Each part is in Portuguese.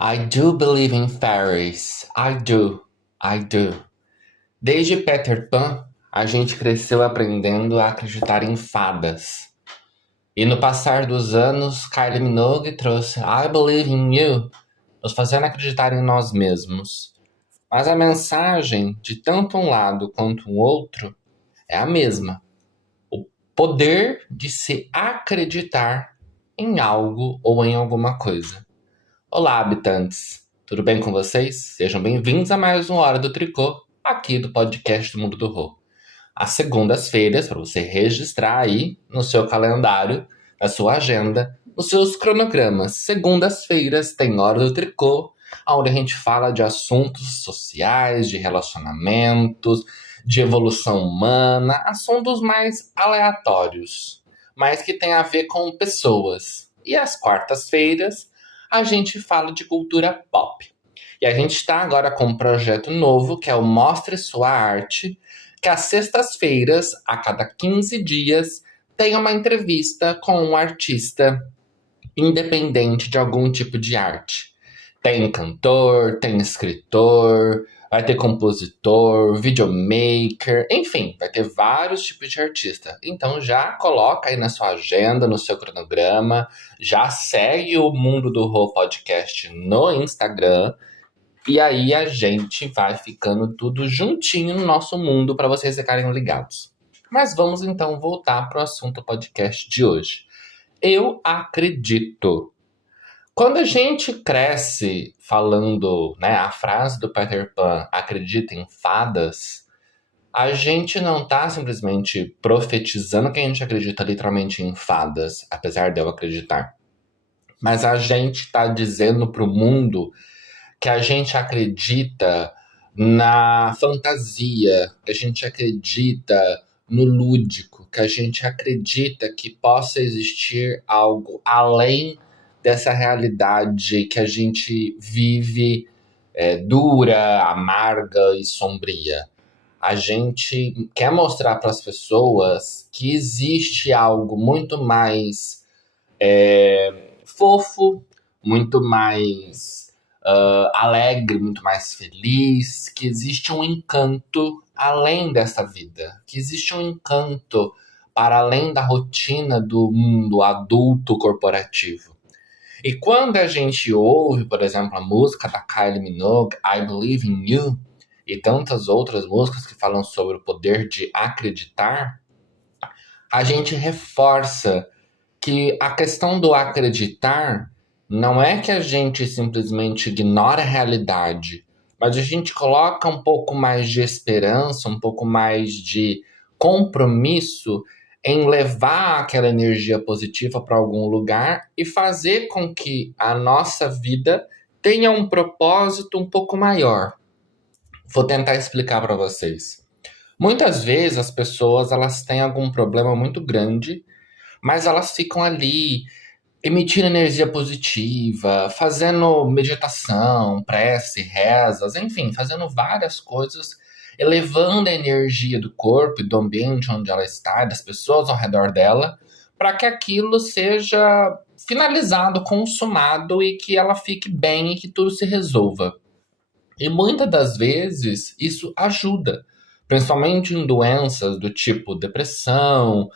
I do believe in fairies. I do. I do. Desde Peter Pan, a gente cresceu aprendendo a acreditar em fadas. E no passar dos anos, Kylie Minogue trouxe I Believe in You, nos fazendo acreditar em nós mesmos. Mas a mensagem, de tanto um lado quanto o outro, é a mesma. O poder de se acreditar em algo ou em alguma coisa. Olá, habitantes! Tudo bem com vocês? Sejam bem-vindos a mais uma Hora do Tricô, aqui do podcast do Mundo do Rô. Às segundas-feiras, para você registrar aí no seu calendário, na sua agenda, nos seus cronogramas. Segundas-feiras tem Hora do Tricô, onde a gente fala de assuntos sociais, de relacionamentos, de evolução humana, assuntos mais aleatórios, mas que tem a ver com pessoas. E às quartas-feiras, a gente fala de cultura pop. E a gente está agora com um projeto novo, que é o Mostre Sua Arte, que às sextas-feiras, a cada 15 dias, tem uma entrevista com um artista independente de algum tipo de arte. Tem cantor, tem escritor, vai ter compositor, videomaker, enfim, vai ter vários tipos de artista. Então já coloca aí na sua agenda, no seu cronograma, já segue o Mundo do Rô Podcast no Instagram, e aí a gente vai ficando tudo juntinho no nosso mundo para vocês ficarem ligados. Mas vamos então voltar para o assunto do podcast de hoje. Eu acredito. Quando a gente cresce falando, né, a frase do Peter Pan, acredita em fadas, a gente não tá simplesmente profetizando que a gente acredita literalmente em fadas, apesar de eu acreditar. Mas a gente tá dizendo pro mundo que a gente acredita na fantasia, que a gente acredita no lúdico, que a gente acredita que possa existir algo além dessa realidade que a gente vive dura, amarga e sombria. A gente quer mostrar para as pessoas que existe algo muito mais fofo, muito mais alegre, muito mais feliz, que existe um encanto além dessa vida, que existe um encanto para além da rotina do mundo adulto corporativo. E quando a gente ouve, por exemplo, a música da Kylie Minogue, I Believe in You, e tantas outras músicas que falam sobre o poder de acreditar, a gente reforça que a questão do acreditar não é que a gente simplesmente ignora a realidade, mas a gente coloca um pouco mais de esperança, um pouco mais de compromisso em levar aquela energia positiva para algum lugar e fazer com que a nossa vida tenha um propósito um pouco maior. Vou tentar explicar para vocês. Muitas vezes as pessoas elas têm algum problema muito grande, mas elas ficam ali emitindo energia positiva, fazendo meditação, prece, rezas, enfim, fazendo várias coisas, elevando a energia do corpo e do ambiente onde ela está, das pessoas ao redor dela, para que aquilo seja finalizado, consumado e que ela fique bem e que tudo se resolva. E muitas das vezes isso ajuda, principalmente em doenças do tipo depressão,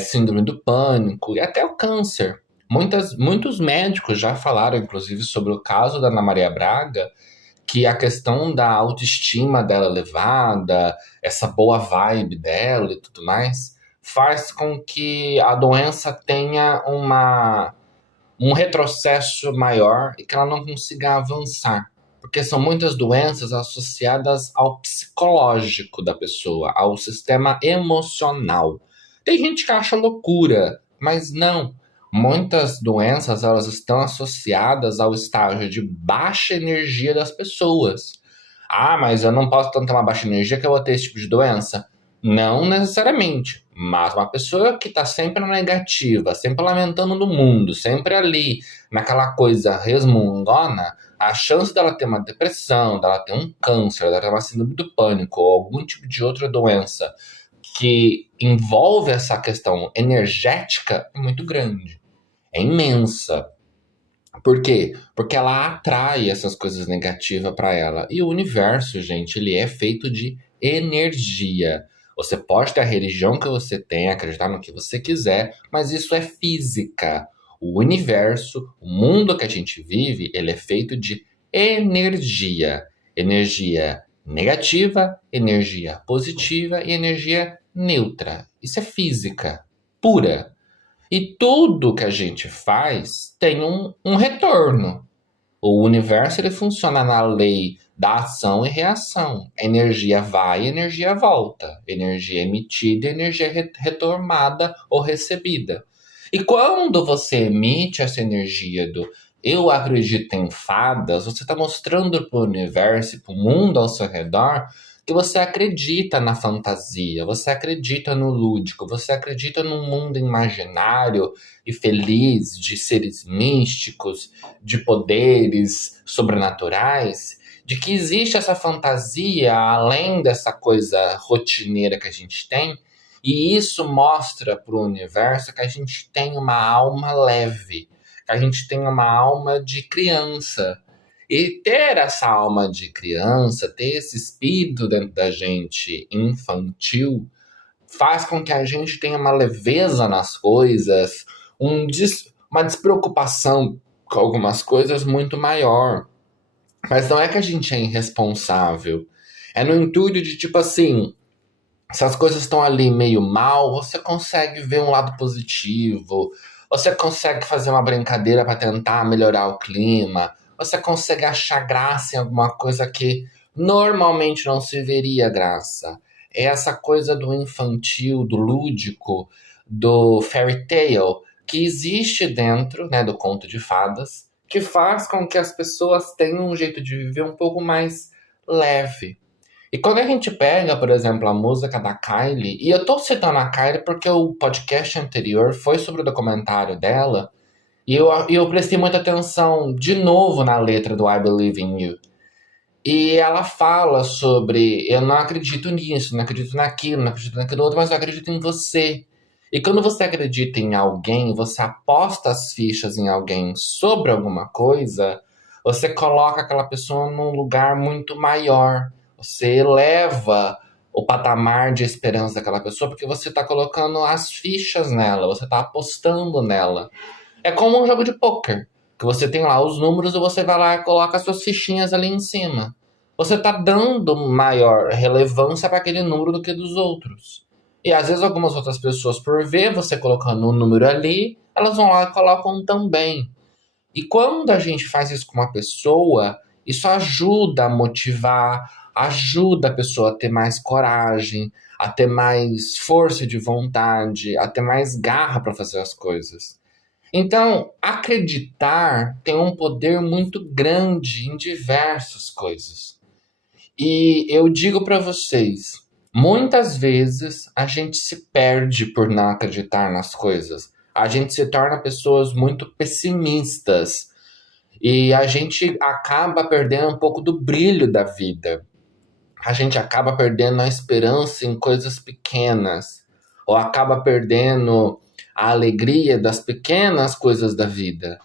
síndrome do pânico e até o câncer. Muitos médicos já falaram, inclusive, sobre o caso da Ana Maria Braga, que a questão da autoestima dela elevada, essa boa vibe dela e tudo mais, faz com que a doença tenha um retrocesso maior e que ela não consiga avançar. Porque são muitas doenças associadas ao psicológico da pessoa, ao sistema emocional. Tem gente que acha loucura, mas não. Muitas doenças elas estão associadas ao estágio de baixa energia das pessoas. Ah, mas eu não posso tanto ter uma baixa energia que eu vou ter esse tipo de doença? Não necessariamente, mas uma pessoa que está sempre na negativa, sempre lamentando no mundo, sempre ali, naquela coisa resmungona, a chance dela ter uma depressão, dela ter um câncer, dela ter uma síndrome do pânico ou algum tipo de outra doença que envolve essa questão energética é muito grande, é imensa. Por quê? Porque ela atrai essas coisas negativas para ela. E o universo, gente, ele é feito de energia. Você pode ter a religião que você tem, acreditar no que você quiser, mas isso é física. O universo, o mundo que a gente vive, ele é feito de energia. Energia negativa, energia positiva e energia neutra. Isso é física pura. E tudo que a gente faz tem um retorno. O universo ele funciona na lei da ação e reação. Energia vai, energia volta. Energia emitida, energia retomada ou recebida. E quando você emite essa energia do eu acredito em fadas, você está mostrando para o universo, para o mundo ao seu redor, que você acredita na fantasia, você acredita no lúdico, você acredita num mundo imaginário e feliz de seres místicos, de poderes sobrenaturais, de que existe essa fantasia além dessa coisa rotineira que a gente tem, e isso mostra para o universo que a gente tem uma alma leve, que a gente tem uma alma de criança. E ter essa alma de criança, ter esse espírito dentro da gente infantil, faz com que a gente tenha uma leveza nas coisas, uma despreocupação com algumas coisas muito maior. Mas não é que a gente é irresponsável. É no intuito de, tipo assim, se as coisas estão ali meio mal, você consegue ver um lado positivo, você consegue fazer uma brincadeira para tentar melhorar o clima, você consegue achar graça em alguma coisa que normalmente não se veria graça. É essa coisa do infantil, do lúdico, do fairy tale, que existe dentro, né, do conto de fadas, que faz com que as pessoas tenham um jeito de viver um pouco mais leve. E quando a gente pega, por exemplo, a música da Kylie, e eu tô citando a Kylie porque o podcast anterior foi sobre o documentário dela, e eu prestei muita atenção de novo na letra do I Believe in You. E ela fala sobre, eu não acredito nisso, não acredito naquilo, não acredito naquilo outro, mas eu acredito em você. E quando você acredita em alguém, você aposta as fichas em alguém sobre alguma coisa, você coloca aquela pessoa num lugar muito maior. Você eleva o patamar de esperança daquela pessoa porque você está colocando as fichas nela, você está apostando nela. É como um jogo de pôquer, que você tem lá os números e você vai lá e coloca as suas fichinhas ali em cima. Você está dando maior relevância para aquele número do que dos outros. E às vezes algumas outras pessoas, por ver você colocando um número ali, elas vão lá e colocam também. E quando a gente faz isso com uma pessoa, isso ajuda a motivar, ajuda a pessoa a ter mais coragem, a ter mais força de vontade, a ter mais garra para fazer as coisas. Então, acreditar tem um poder muito grande em diversas coisas. E eu digo para vocês, muitas vezes a gente se perde por não acreditar nas coisas. A gente se torna pessoas muito pessimistas e a gente acaba perdendo um pouco do brilho da vida. A gente acaba perdendo a esperança em coisas pequenas, ou acaba perdendo a alegria das pequenas coisas da vida.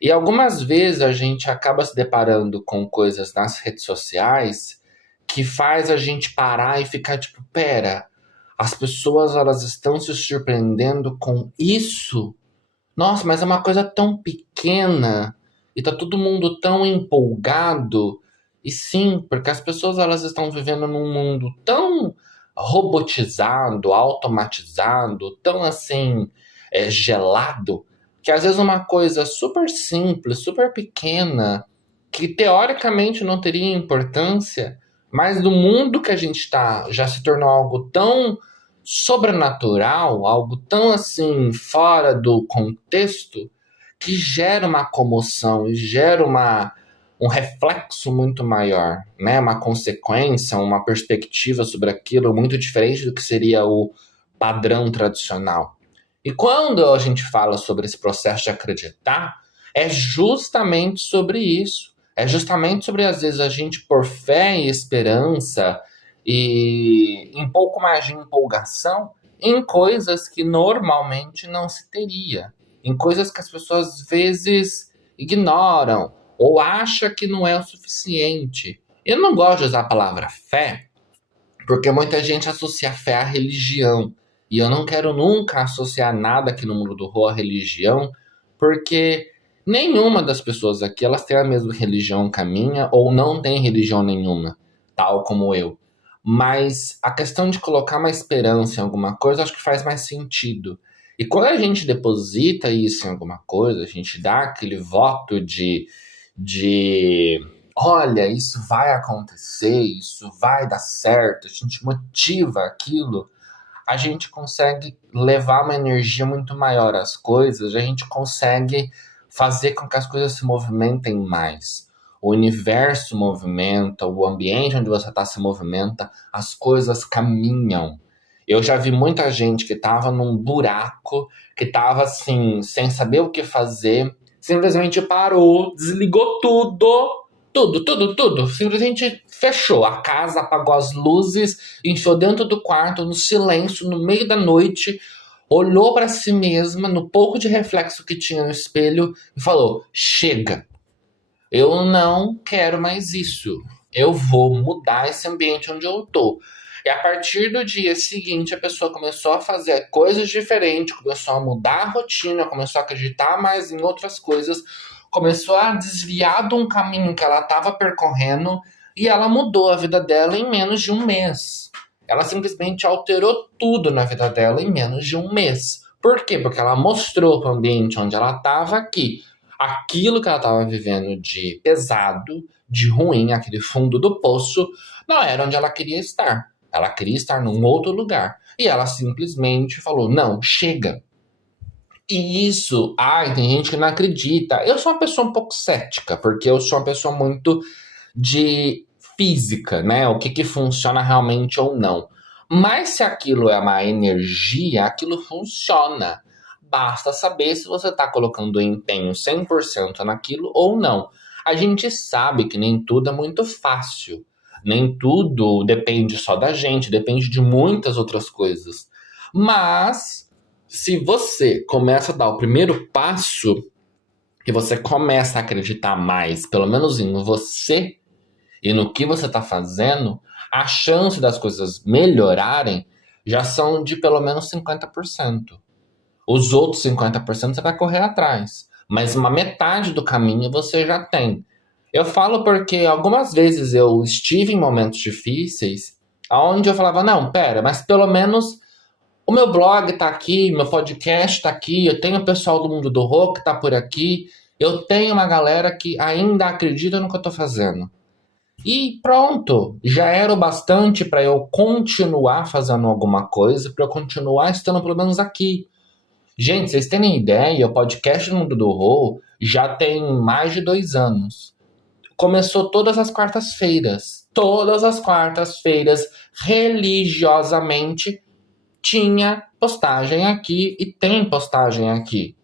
E algumas vezes a gente acaba se deparando com coisas nas redes sociais que faz a gente parar e ficar tipo, pera, as pessoas elas estão se surpreendendo com isso? Nossa, mas é uma coisa tão pequena e tá todo mundo tão empolgado. E sim, porque as pessoas elas estão vivendo num mundo tão robotizado, automatizado, tão assim, gelado, que às vezes uma coisa super simples, super pequena, que teoricamente não teria importância, mas no mundo que a gente está já se tornou algo tão sobrenatural, algo tão assim fora do contexto, que gera uma comoção e gera um reflexo muito maior, né? Uma consequência, uma perspectiva sobre aquilo muito diferente do que seria o padrão tradicional. E quando a gente fala sobre esse processo de acreditar, é justamente sobre isso. É justamente sobre, às vezes, a gente por fé e esperança e um pouco mais de empolgação em coisas que normalmente não se teria. Em coisas que as pessoas, às vezes, ignoram ou acham que não é o suficiente. Eu não gosto de usar a palavra fé, porque muita gente associa fé à religião. E eu não quero nunca associar nada aqui no mundo do horror à religião, porque nenhuma das pessoas aqui, elas têm a mesma religião que a minha, ou não tem religião nenhuma, tal como eu. Mas a questão de colocar uma esperança em alguma coisa, acho que faz mais sentido. E quando a gente deposita isso em alguma coisa, a gente dá aquele voto de olha, isso vai acontecer, isso vai dar certo, a gente motiva aquilo, a gente consegue levar uma energia muito maior às coisas, a gente consegue fazer com que as coisas se movimentem mais. O universo movimenta, o ambiente onde você está se movimenta, as coisas caminham. Eu já vi muita gente que estava num buraco, que estava assim, sem saber o que fazer, simplesmente parou, desligou tudo. Simplesmente fechou a casa, apagou as luzes, enfiou dentro do quarto, no silêncio, no meio da noite, olhou para si mesma, no pouco de reflexo que tinha no espelho, e falou: chega, eu não quero mais isso. Eu vou mudar esse ambiente onde eu tô. E a partir do dia seguinte, a pessoa começou a fazer coisas diferentes, começou a mudar a rotina, começou a acreditar mais em outras coisas, começou a desviar de um caminho que ela estava percorrendo e ela mudou a vida dela em menos de um mês. Ela simplesmente alterou tudo na vida dela em menos de um mês. Por quê? Porque ela mostrou para o ambiente onde ela estava que aquilo que ela estava vivendo de pesado, de ruim, aquele fundo do poço, não era onde ela queria estar. Ela queria estar num outro lugar. E ela simplesmente falou: não, chega. E isso, tem gente que não acredita. Eu sou uma pessoa um pouco cética, porque eu sou uma pessoa muito de física, né? O que funciona realmente ou não. Mas se aquilo é uma energia, aquilo funciona. Basta saber se você está colocando empenho 100% naquilo ou não. A gente sabe que nem tudo é muito fácil. Nem tudo depende só da gente, depende de muitas outras coisas. Mas se você começa a dar o primeiro passo e você começa a acreditar mais, pelo menos em você e no que você está fazendo, a chance das coisas melhorarem já são de pelo menos 50%. Os outros 50% você vai correr atrás, mas uma metade do caminho você já tem. Eu falo porque algumas vezes eu estive em momentos difíceis onde eu falava: não, pera, mas pelo menos o meu blog tá aqui, meu podcast tá aqui, eu tenho o pessoal do mundo do rock que tá por aqui, eu tenho uma galera que ainda acredita no que eu tô fazendo. E pronto, já era o bastante para eu continuar fazendo alguma coisa, para eu continuar estando pelo menos aqui. Gente, vocês terem ideia, o podcast do Mundo do Horror já tem mais de 2 anos. Começou todas as quartas-feiras. Todas as quartas-feiras, religiosamente, tinha postagem aqui e tem postagem aqui.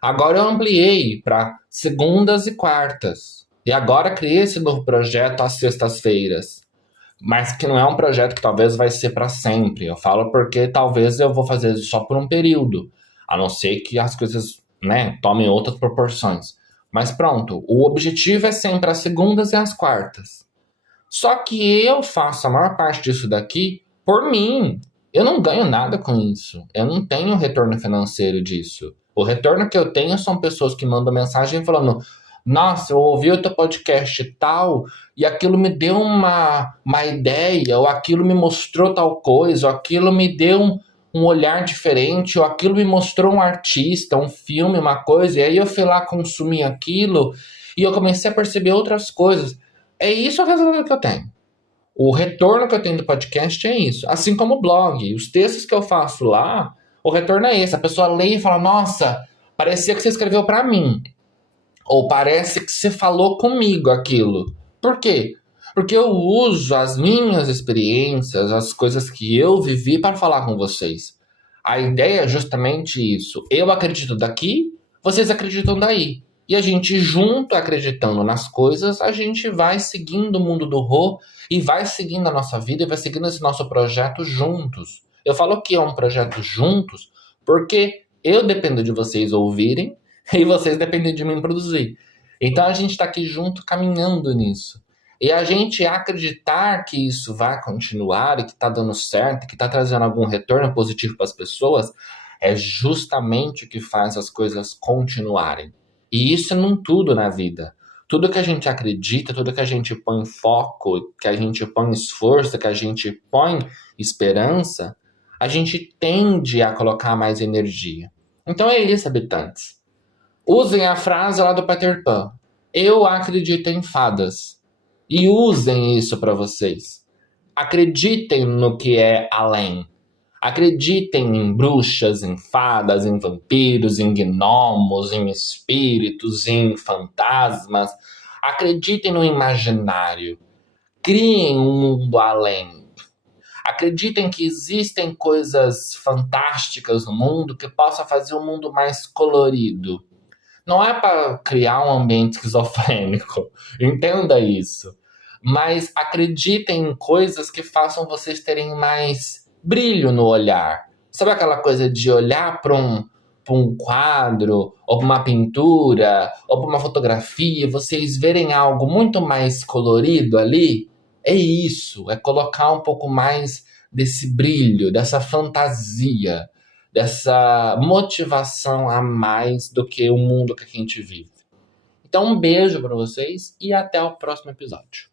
Agora eu ampliei para segundas e quartas. E agora criei esse novo projeto às sextas-feiras. Mas que não é um projeto que talvez vai ser para sempre. Eu falo porque talvez eu vou fazer isso só por um período. A não ser que as coisas, né, tomem outras proporções. Mas pronto, o objetivo é sempre as segundas e as quartas. Só que eu faço a maior parte disso daqui por mim. Eu não ganho nada com isso. Eu não tenho retorno financeiro disso. O retorno que eu tenho são pessoas que mandam mensagem falando: nossa, eu ouvi o teu podcast e tal, e aquilo me deu uma ideia, ou aquilo me mostrou tal coisa, ou aquilo me deu um olhar diferente, ou aquilo me mostrou um artista, um filme, uma coisa, e aí eu fui lá consumir aquilo, e eu comecei a perceber outras coisas. É isso o resultado que eu tenho. O retorno que eu tenho do podcast é isso. Assim como o blog. Os textos que eu faço lá, o retorno é esse. A pessoa lê e fala: nossa, parecia que você escreveu para mim. Ou parece que você falou comigo aquilo. Por quê? Porque eu uso as minhas experiências, as coisas que eu vivi para falar com vocês. A ideia é justamente isso. Eu acredito daqui, vocês acreditam daí. E a gente junto, acreditando nas coisas, a gente vai seguindo o mundo do horror e vai seguindo a nossa vida e vai seguindo esse nosso projeto juntos. Eu falo que é um projeto juntos porque eu dependo de vocês ouvirem E vocês dependem de mim produzir. Então a gente está aqui junto caminhando nisso. E a gente acreditar que isso vai continuar e que está dando certo, que está trazendo algum retorno positivo para as pessoas, é justamente o que faz as coisas continuarem. E isso não tudo na vida. Tudo que a gente acredita, tudo que a gente põe foco, que a gente põe esforço, que a gente põe esperança, a gente tende a colocar mais energia. Então é isso, habitantes. Usem a frase lá do Peter Pan. Eu acredito em fadas. E usem isso para vocês. Acreditem no que é além. Acreditem em bruxas, em fadas, em vampiros, em gnomos, em espíritos, em fantasmas. Acreditem no imaginário. Criem um mundo além. Acreditem que existem coisas fantásticas no mundo que possam fazer o mundo mais colorido. Não é para criar um ambiente esquizofrênico, entenda isso. Mas acreditem em coisas que façam vocês terem mais brilho no olhar. Sabe aquela coisa de olhar para um quadro, ou para uma pintura, ou para uma fotografia, vocês verem algo muito mais colorido ali? É isso, é colocar um pouco mais desse brilho, dessa fantasia, dessa motivação a mais do que o mundo que a gente vive. Então, um beijo para vocês e até o próximo episódio.